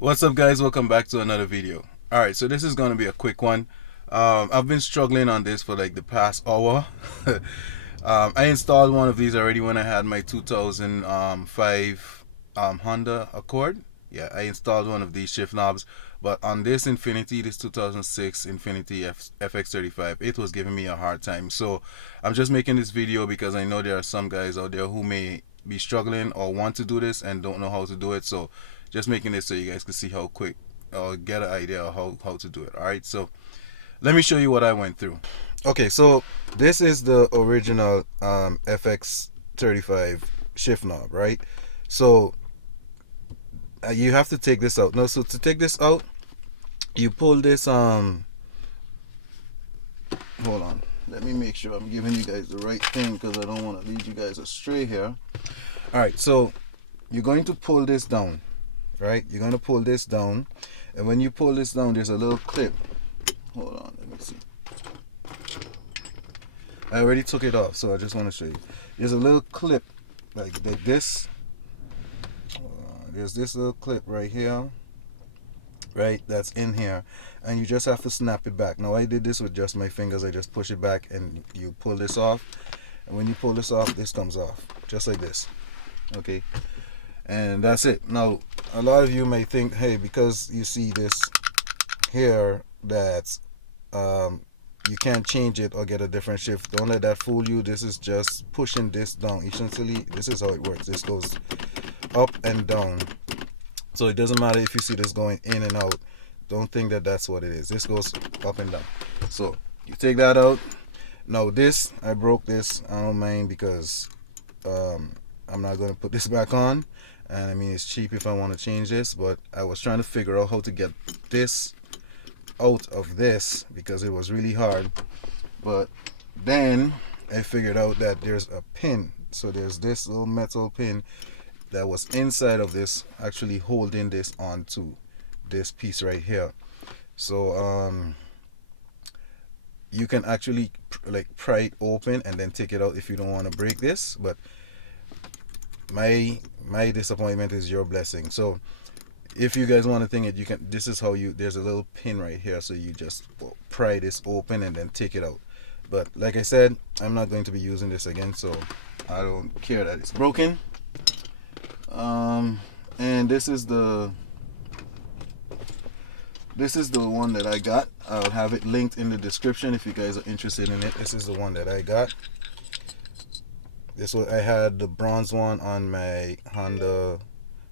What's up, guys? Welcome back to another video. Alright, so this is going to be a quick one. I've been struggling on this for like the past hour. I installed one of these already when I had my 2005 Honda Accord. Yeah, I installed one of these shift knobs, but on this Infiniti, this 2006 Infiniti FX35, it was giving me a hard time. So I'm just making this video because I know there are some guys out there who may be struggling or want to do this and don't know how to do it. So just making this so you guys can see how quick or get an idea of how to do it. Alright, so let me show you what I went through. Okay, so this is the original FX35 shift knob, right? So you have to take this out. No, so to take this out, you pull this hold on. Let me make sure I'm giving you guys the right thing because I don't want to lead you guys astray here. Alright, so you're going to pull this down, right? You're going to pull this down, and when you pull this down, there's a little clip. Hold on, let me see. I already took it off, so I just want to show you. There's a little clip like this. There's this little clip right here, right? That's in here, and you just have to snap it back. Now I did this with just my fingers. I just push it back, and you pull this off. And when you pull this off, this comes off, just like this. Okay, and that's it. Now a lot of you may think, hey, because you see this here, that you can't change it or get a different shift. Don't let that fool you. This is just pushing this down. Essentially, this is how it works. This goes up and down. So it doesn't matter if you see this going in and out. Don't think that that's what it is. This goes up and down. So you take that out. Now this, I broke this. I don't mind because I'm not going to put this back on. And I mean, it's cheap if I want to change this. But I was trying to figure out how to get this out of this because it was really hard. But then I figured out that there's a pin. So there's this little metal pin that was inside of this, actually holding this onto this piece right here. So you can actually like pry it open and then take it out if you don't want to break this. But my disappointment is your blessing. So if you guys want to think it, you can. This is how you. There's a little pin right here, so you just pry this open and then take it out. But like I said, I'm not going to be using this again, so I don't care that it's broken. And this is the one that I got. I'll have it linked in the description if you guys are interested in it. This is the one that I got. This one, I had the bronze one on my Honda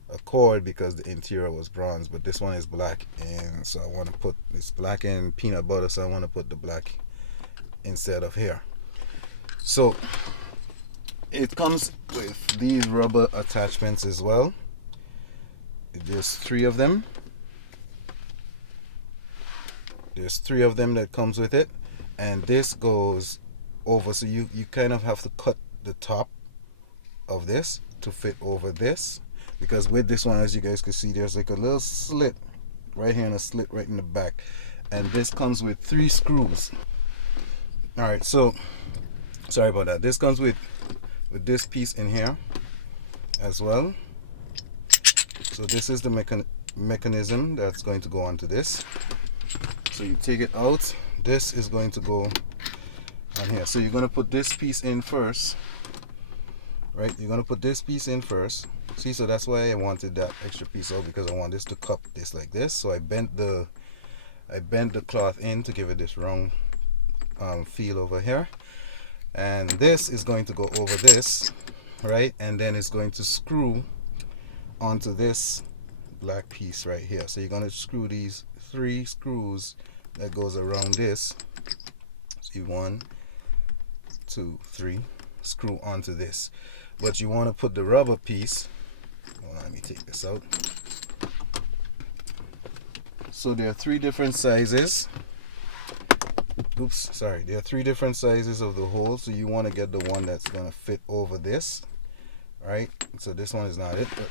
Accord because the interior was bronze, but this one is black, and so I want to put it's black and peanut butter, so I want to put the black instead of here. So it comes with these rubber attachments as well. There's three of them. There's three of them that comes with it, and this goes over, so you kind of have to cut the top of this to fit over this, because with this one, as you guys can see, there's like a little slit right here and a slit right in the back, and this comes with 3 screws. All right, so sorry about that. This comes with this piece in here as well. So this is the mechanism that's going to go onto this. So you take it out. This is going to go on here. So you're going to put this piece in first, right? You're going to put this piece in first. See, so that's why I wanted that extra piece out, because I want this to cup this like this. So I bent the cloth in to give it this round feel over here, and this is going to go over this, right? And then it's going to screw onto this black piece right here. So you're going to screw these 3 screws that goes around this. See, 1, 2, 3, screw onto this. But you want to put the rubber piece. Well, let me take this out. So there are 3 different sizes. Oops, sorry. There are 3 different sizes of the hole, so you want to get the one that's going to fit over this, right? So this one is not it, but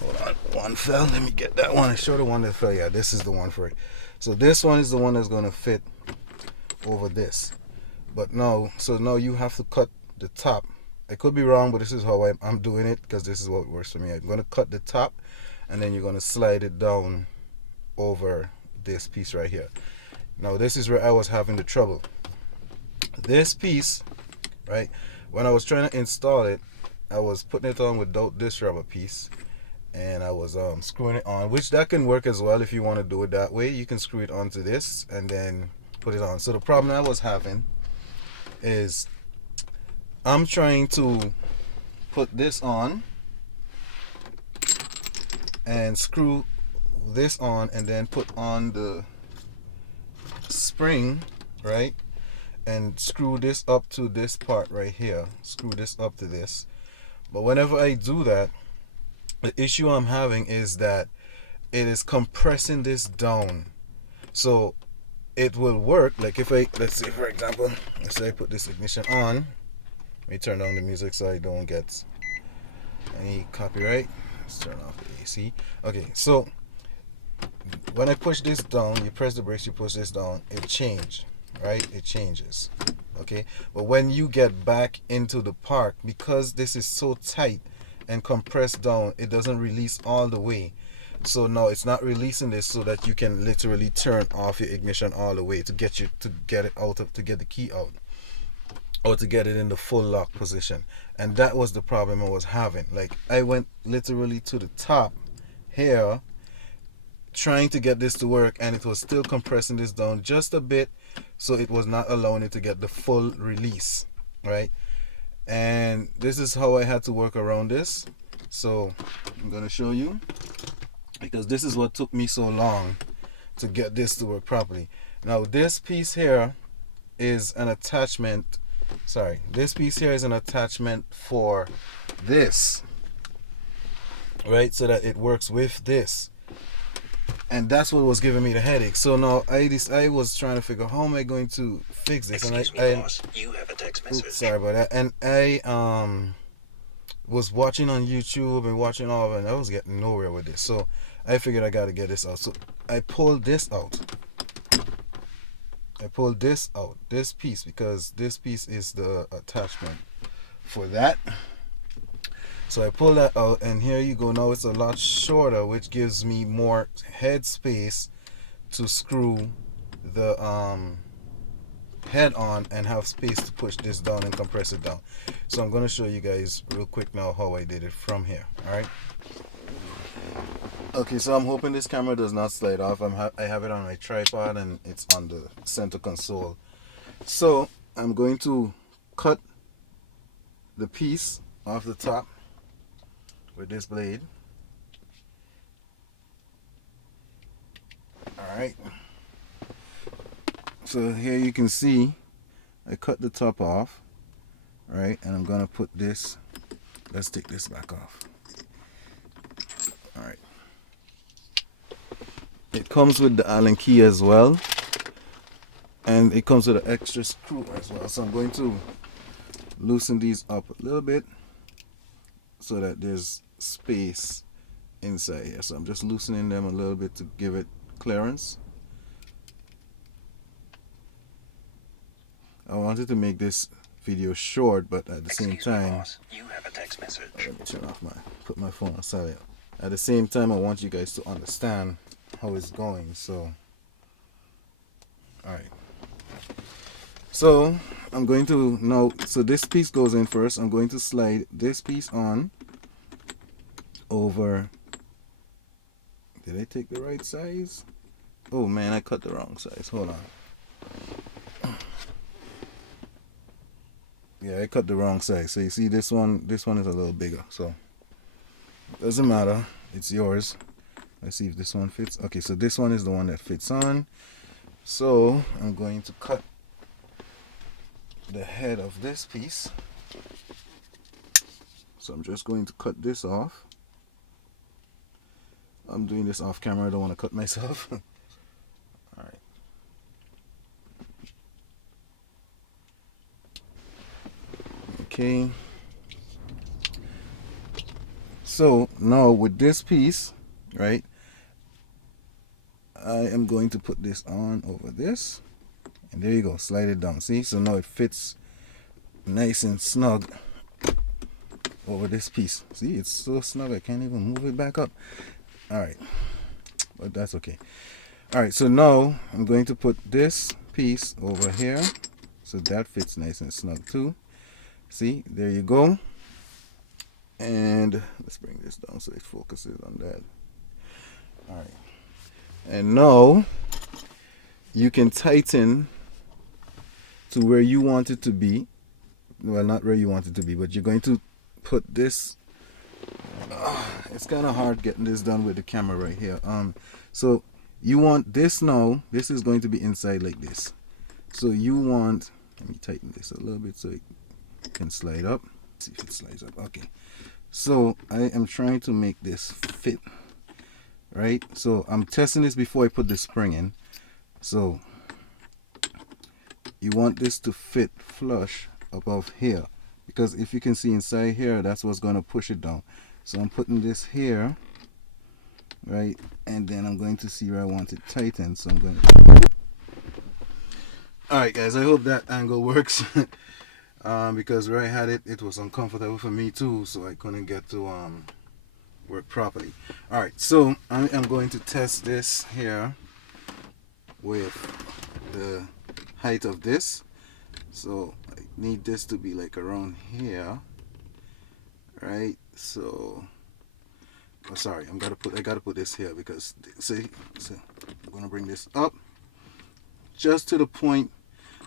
hold on, one fell. Let me get that one. I showed the one that fell. Yeah, this is the one for it. So this one is the one that's going to fit over this. But now, so now you have to cut the top. I could be wrong, but this is how I'm doing it, because this is what works for me. I'm going to cut the top, and then you're going to slide it down over this piece right here. Now this is where I was having the trouble. This piece, right, when I was trying to install it, I was putting it on without this rubber piece, and I was screwing it on, which that can work as well. If you want to do it that way, you can screw it onto this and then put it on. So the problem I was having is I'm trying to put this on and screw this on and then put on the spring, right, and screw this up to this part right here, screw this up to this. But whenever I do that, the issue I'm having is that it is compressing this down. So it will work like if I, let's say for example, let's say I put this ignition on. Let me turn down the music so I don't get any copyright. Let's turn off the AC. Okay, so when I push this down, you press the brakes, you push this down, it changes, right? It changes. Okay, but when you get back into the park, because this is so tight and compressed down, it doesn't release all the way. So now it's not releasing this so that you can literally turn off your ignition all the way to get it out of, to get the key out, or to get it in the full lock position. And that was the problem I was having. Like I went literally to the top here trying to get this to work, and it was still compressing this down just a bit, so it was not allowing it to get the full release, right? And this is how I had to work around this. So I'm gonna show you, because this is what took me so long to get this to work properly. Now this piece here is an attachment, this piece here is an attachment for this, right, so that it works with this. And that's what was giving me the headache. So now I was trying to figure how am I going to fix this. Excuse and me, boss. You have a text message. Sorry about that. And I was watching on YouTube and watching all of it, and I was getting nowhere with this. So I figured I got to get this out. So I pulled this out. This piece, because this piece is the attachment for that. So I pull that out, and here you go. Now it's a lot shorter, which gives me more head space to screw the head on and have space to push this down and compress it down. So I'm going to show you guys real quick now how I did it from here. Alright. Okay, so I'm hoping this camera does not slide off. I have it on my tripod and it's on the center console. So I'm going to cut the piece off the top with this blade. Alright. So here you can see I cut the top off. Alright, and I'm gonna put this, let's take this back off. Alright. It comes with the Allen key as well. And it comes with an extra screw as well. So I'm going to loosen these up a little bit so that there's space inside here. So I'm just loosening them a little bit to give it clearance. I wanted to make this video short, but at the same time, you have a text message. Let me turn off put my phone on silent. At the same time, I want you guys to understand how it's going. So alright, so I'm going to now, so this piece goes in first. I'm going to slide this piece on over. Did I take the right size? Oh man, I cut the wrong size. Hold on. Yeah, I cut the wrong size. So you see this one is a little bigger. So doesn't matter, it's yours. Let's see if this one fits. Okay, so this one is the one that fits on. So I'm going to cut the head of this piece. So I'm just going to cut this off. I'm doing this off camera, I don't want to cut myself. Alright. Okay. So now with this piece, right, I am going to put this on over this, and there you go, slide it down. See, so now it fits nice and snug over this piece. See, it's so snug I can't even move it back up. All right, but that's okay. All right, so now I'm going to put this piece over here, so that fits nice and snug too. See, there you go. And let's bring this down so it focuses on that. All right, and now you can tighten to where you want it to be. Well, not where you want it to be, but you're going to put this. It's kind of hard getting this done with the camera right here. So you want this now. This is going to be inside like this. So you want. Let me tighten this a little bit so it can slide up. Let's see if it slides up. Okay. So I am trying to make this fit. Right. So I'm testing this before I put the spring in. So you want this to fit flush above here, because if you can see inside here, that's what's going to push it down. So I'm putting this here, right, and then I'm going to see where I want it tightened. So I'm going to. All right, guys, I hope that angle works. Because where I had it, it was uncomfortable for me too, so I couldn't get to work properly. All right, so I am going to test this here with the height of this. So I need this to be like around here, right? So, oh, sorry, I gotta put this here because see, so I'm gonna bring this up just to the point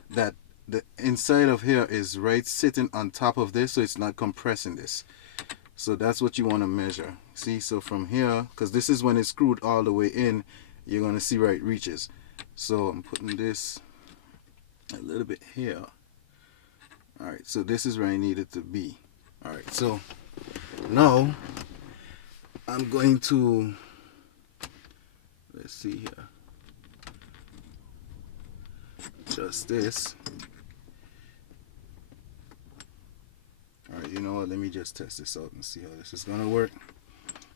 that the inside of here is right sitting on top of this, so it's not compressing this. So that's what you want to measure. See, so from here, because this is when it's screwed all the way in, you're gonna see where it reaches. So I'm putting this a little bit here. All right, so this is where I need it to be. All right, so now I'm going to, let's see here, adjust this. All right, you know what, let me just test this out and see how this is gonna work,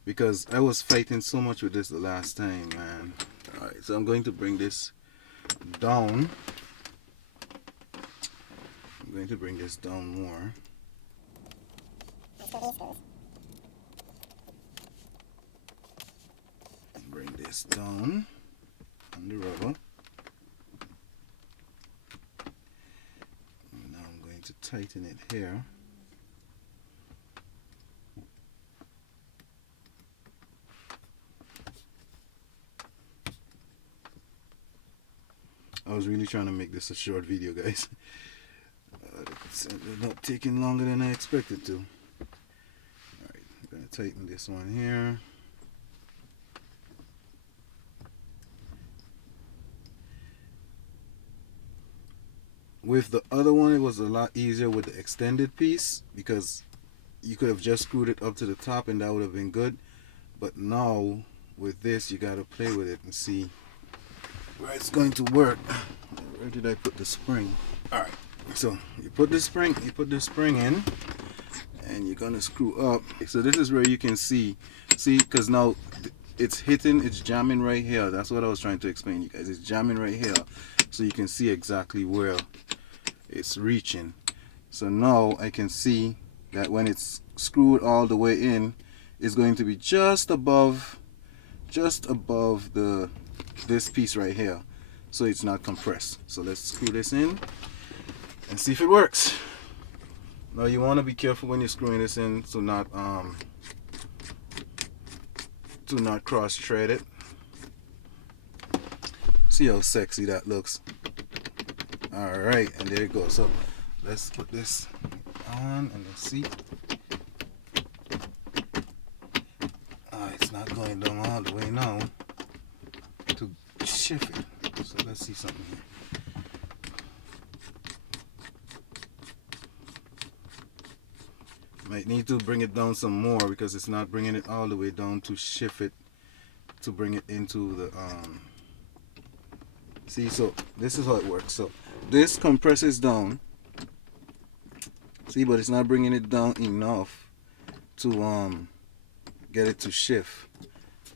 because I was fighting so much with this the last time, man. All right, so I'm going to bring this down. I'm going to bring this down more. Bring this down on the rubber. And now I'm going to tighten it here. I was really trying to make this a short video, guys. It's not taking longer than I expected to. Alright, I'm going to tighten this one here. With the other one, it was a lot easier with the extended piece, because you could have just screwed it up to the top and that would have been good. But now, with this, you got to play with it and see where it's going to work. Where did I put the spring? Alright, so you put the spring in, and you're gonna screw up. So this is where you can see, because now it's hitting, it's jamming right here. That's what I was trying to explain, you guys. It's jamming right here, so you can see exactly where it's reaching. So now I can see that when it's screwed all the way in, it's going to be just above this piece right here, so it's not compressed. So let's screw this in and see if it works. Now you want to be careful when you're screwing this in to not cross thread it. See how sexy that looks. All right, and there it goes. So let's put this on and let's see. It's not going down all the way now to shift it. So let's see something here. Might need to bring it down some more because it's not bringing it all the way down to shift it to bring it into the see. So this is how it works. So this compresses down, see, but it's not bringing it down enough to get it to shift.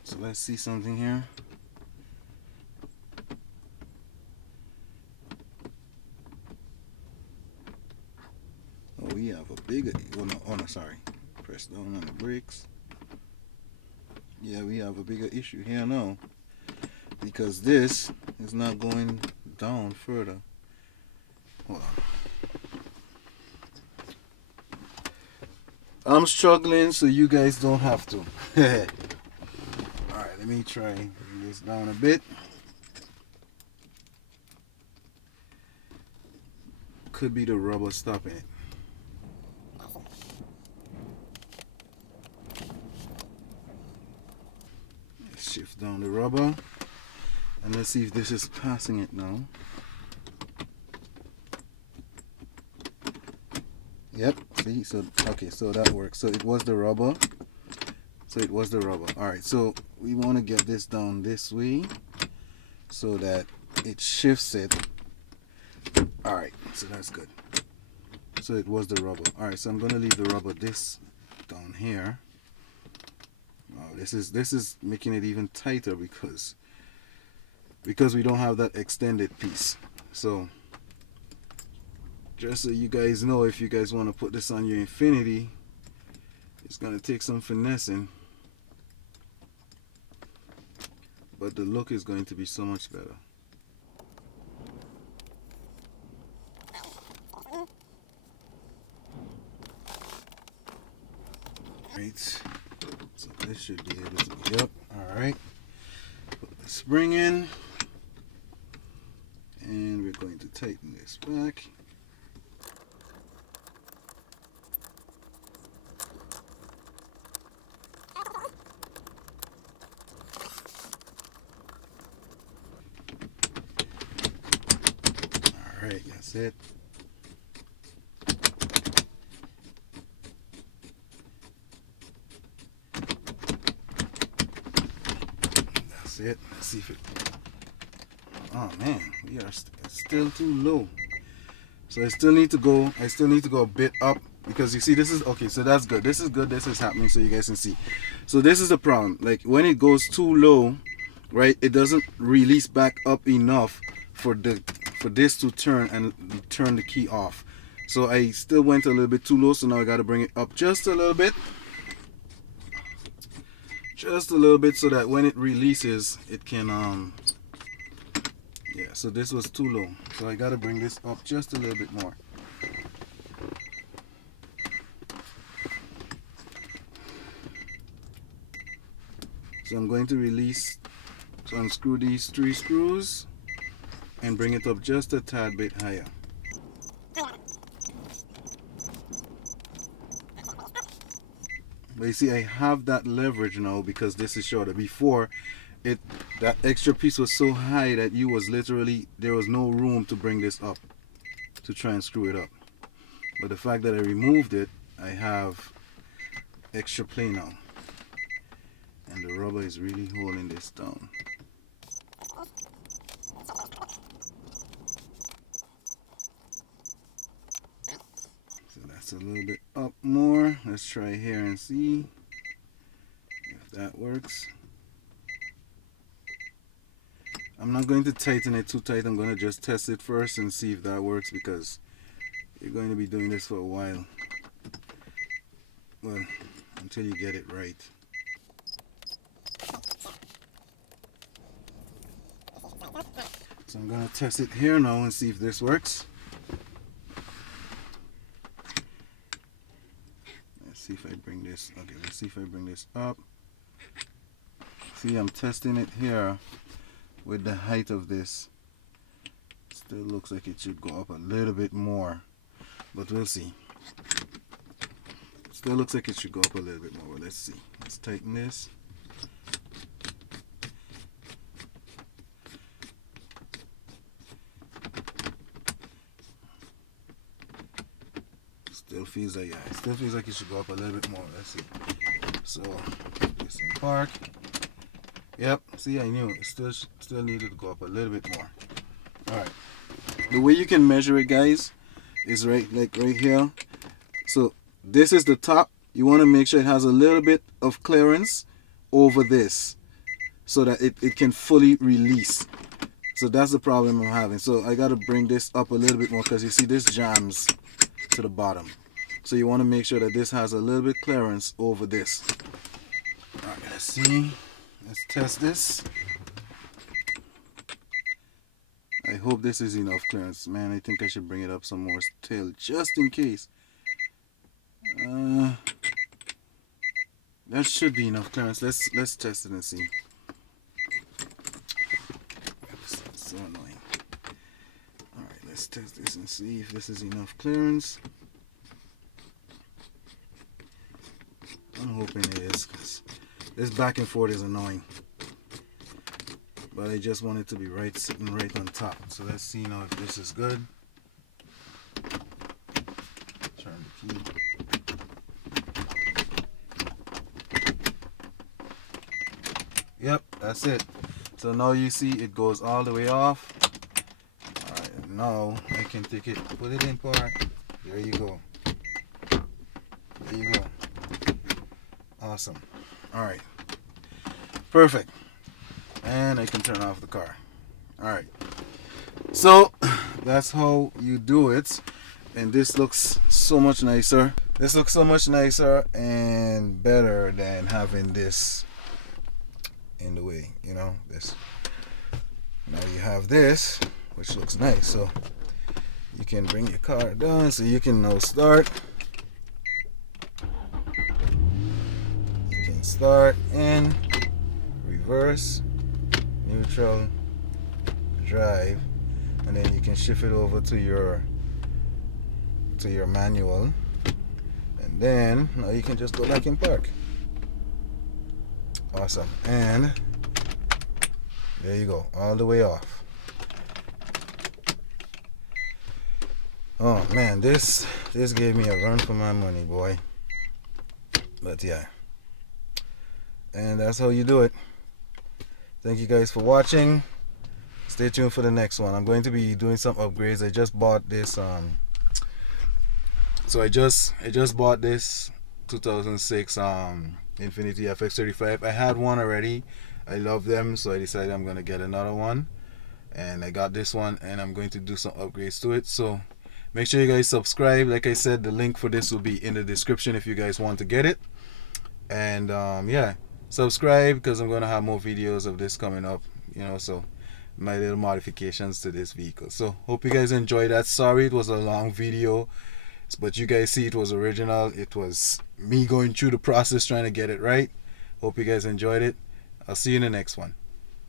So let's see something here. Oh, we have a bigger, oh no, sorry. Press down on the brakes. Yeah, we have a bigger issue here now because this is not going down further. Hold on. I'm struggling so you guys don't have to. Alright, let me try bring this down a bit. Could be the rubber stopping it. Let's shift down the rubber and let's see if this is passing it now. Yep, see, so okay, so that works. So it was the rubber. Alright, so we want to get this down this way so that it shifts it. Alright, so that's good. So it was the rubber. Alright, so I'm gonna leave the rubber this down here. Wow, this is making it even tighter because we don't have that extended piece. So just so you guys know, if you guys want to put this on your Infiniti, it's gonna take some finessing, but the look is going to be so much better. Right, so this should be able to be up. Alright, put the spring in, and we're going to tighten this back. Alright, that's it. That's it. Let's see if it. Oh man, we are still too low. So I still need to go a bit up because you see this is okay, so that's good. This is good, this is happening so you guys can see. So this is the problem. Like when it goes too low, right, it doesn't release back up enough for this to turn and turn the key off. So I still went a little bit too low, so now I gotta bring it up just a little bit. Just a little bit so that when it releases it can yeah, so this was too low, so I gotta bring this up just a little bit more. So I'm going to unscrew these 3 screws and bring it up just a tad bit higher. But you see, I have that leverage now because this is shorter. Before, that extra piece was so high that there was no room to bring this up to try and screw it up. But the fact that I removed it, I have extra play now. And the rubber is really holding this down. So that's a little bit up more. Let's try here and see if that works. I'm not going to tighten it too tight. I'm going to just test it first and see if that works because you're going to be doing this for a while. Well, until you get it right. So I'm going to test it here now and see if this works. Let's see if I bring this. Okay, let's see if I bring this up. See, I'm testing it here with the height of this. Still looks like it should go up a little bit more, but we'll see. Still looks like it should go up a little bit more, but let's see. Let's tighten this. Still feels like, yeah, it still feels like it should go up a little bit more. Let's see. So this in park. Yep, see, I knew it still needed to go up a little bit more. Alright. The way you can measure it, guys, is right here. So this is the top. You want to make sure it has a little bit of clearance over this so that it can fully release. So that's the problem I'm having. So I got to bring this up a little bit more because you see this jams to the bottom. So you want to make sure that this has a little bit clearance over this. Alright, Alright, let's see. Let's test this. I hope this is enough clearance. Man, I think I should bring it up some more still, just in case. That should be enough clearance. Let's test it and see. It's so annoying. Alright, let's test this and see if this is enough clearance. I'm hoping it is, because this back and forth is annoying. But I just want it to be right, sitting right on top. So let's see now if this is good. Turn the key. Yep, that's it. So now you see it goes all the way off. Alright, now I can take it, put it in park. There you go. There you go. Awesome. Alright. Perfect. And I can turn off the car. Alright. So that's how you do it. And this looks so much nicer. This looks so much nicer and better than having this in the way, you know. This. Now you have this, which looks nice. So you can bring your car down so you can now start. You can start in reverse, neutral, drive, and then you can shift it over to your manual, and then now you can just go back in park. Awesome. And there you go, all the way off. Oh man, this gave me a run for my money, boy. But yeah, and that's how you do it. Thank you guys for watching. Stay tuned for the next one. I'm going to be doing some upgrades. I just bought this so I just bought this 2006 Infiniti FX35. I had one already. I love them, so I decided I'm gonna get another one, and I got this one, and I'm going to do some upgrades to it. So make sure you guys subscribe. Like I said, the link for this will be in the description if you guys want to get it. And yeah, subscribe, because I'm gonna have more videos of this coming up, you know, so my little modifications to this vehicle. So hope you guys enjoyed that. Sorry it was a long video, but you guys see it was original. It was me going through the process trying to get it right. Hope you guys enjoyed it. I'll see you in the next one.